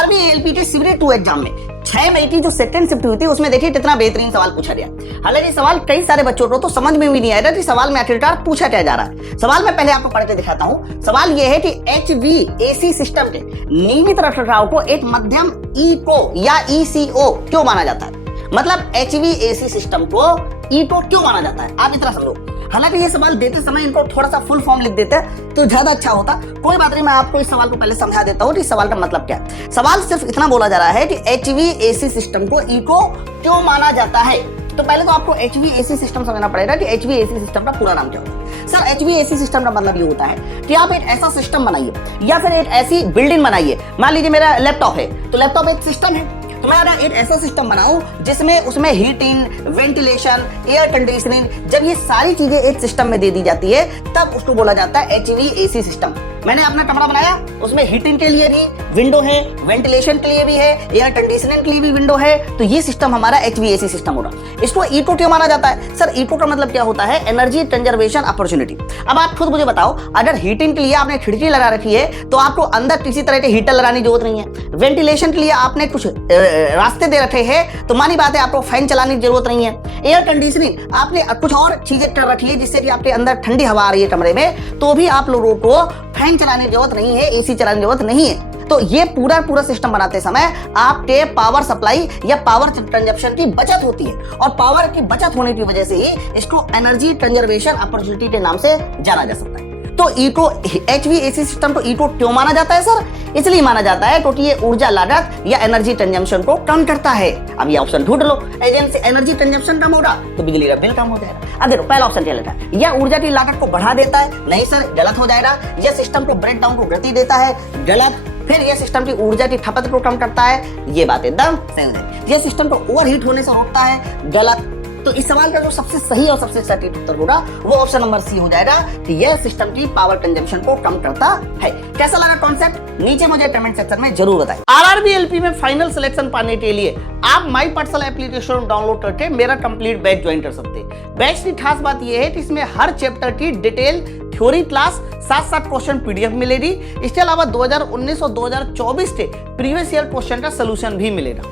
RRB LPT civil 2 exam में 6 मई की जो सेकंड शिफ्ट हुई थी उसमें देखिए कितना बेहतरीन सवाल पूछा गया। हालांकि सवाल कई सारे बच्चों को तो समझ में भी नहीं आया कि सवाल में आखिरकार पूछा क्या जा रहा है। सवाल में पहले आपको पढ़ के दिखाता हूं। सवाल यह है कि HVAC सिस्टम के नियमित रखरखाव को एक मध्यम इको या ECO क्यों माना जाता है। मतलब HVAC सिस्टम को इको क्यों माना जाता है, आप इतना समझो। हालांकि ये सवाल देते समय इनको थोड़ा सा फुल फॉर्म लिख देते तो ज्यादा अच्छा होता। कोई बात नहीं, मैं आपको इस सवाल को पहले समझा देता हूँ कि इस सवाल का मतलब क्या है। सवाल सिर्फ इतना बोला जा रहा है कि HVAC सिस्टम को इको क्यों माना जाता है। तो पहले तो आपको HVAC सिस्टम समझना पड़ेगा कि HVAC सिस्टम का पूरा नाम क्या होता है। सर HVAC सिस्टम का मतलब ये होता है कि आप एक ऐसा सिस्टम बनाइए या फिर एक ऐसी बिल्डिंग बनाइए। मान लीजिए मेरा लैपटॉप है तो लैपटॉप एक सिस्टम है, तो मैं एक ऐसा सिस्टम बनाऊं जिसमें उसमें हीटिंग, वेंटिलेशन, एयर कंडीशनिंग, जब ये सारी चीजें एक सिस्टम में दे दी जाती है तब उसको बोला जाता है HVAC सिस्टम। मैंने अपना कमरा बनाया, उसमें हीटिंग के लिए भी विंडो है, वेंटिलेशन के लिए भी है, एयर कंडीशनिंग के लिए भी विंडो है, तो ये सिस्टम हमारा HVAC सिस्टम होगा। इसको इको क्यों माना जाता है। सर इको का मतलब क्या होता है, एनर्जी कंजर्वेशन अपॉर्चुनिटी। अब आप खुद मुझे बताओ, अगर हीटिंग के लिए आपने खिड़की लगा रखी है तो आपको अंदर किसी तरह के हीटर लगाने की जरूरत नहीं है। वेंटिलेशन के लिए आपने कुछ रास्ते दे रखे हैं तो मानी बात है आपको फैन चलाने की जरूरत नहीं है। एयर कंडीशनिंग आपने कुछ और चीजें कर रखी है जिससे कि आपके अंदर ठंडी हवा आ रही है कमरे में, तो भी आप लोगों को फैन चलाने की जरूरत नहीं है, AC चलाने की जरूरत नहीं है। तो ये पूरा सिस्टम बनाते समय आपके पावर सप्लाई या पावर कंजप्शन की बचत होती है, और पावर की बचत होने की वजह से ही इसको एनर्जी कंजर्वेशन अपॉर्चुनिटी के नाम से जाना जा सकता है। तो इको HVAC सिस्टम को इको क्यों माना जाता है सर, इसलिए माना जाता है क्योंकि ये ऊर्जा लागत या एनर्जी कंजम्पशन को कम करता है। अब ये ऑप्शन ढूंढ लो, एनर्जी कंजम्पशन कम होगा तो बिजली का बिल कम हो जाएगा। अब देखो पहला ऑप्शन क्या लेता है, या ऊर्जा की लागत को बढ़ा देता है, नहीं सर गलत हो जाएगा। यह सिस्टम को ब्रेक डाउन को गति देता है, गलत। फिर यह सिस्टम की ऊर्जा की खपत को कम करता है, ये बात एकदम सही है। यह सिस्टम को ओवरहीट होने से रोकता है, गलत। तो इस सवाल का जो सबसे सही और सबसे सटीक उत्तर होगा वो ऑप्शन नंबर C हो जाएगा कि यह सिस्टम की पावर कंजम्पशन को कम करता है। कैसा लगा कॉन्सेप्ट, नीचे मुझे कमेंट सेक्शन में जरूर बताएं। आरआरबी एलपी में फाइनल सिलेक्शन पाने के लिए आप माई पाठशाला एप्लीकेशन डाउनलोड करके मेरा कंप्लीट बैच ज्वाइन कर सकते हैं। बैच की खास बात यह है कि इसमें हर चैप्टर की डिटेल थ्योरी क्लास साथ क्वेश्चन PDF मिलेगी। इसके अलावा 2019 और 2024 के प्रीवियस ईयर क्वेश्चन का सोल्यूशन भी मिलेगा।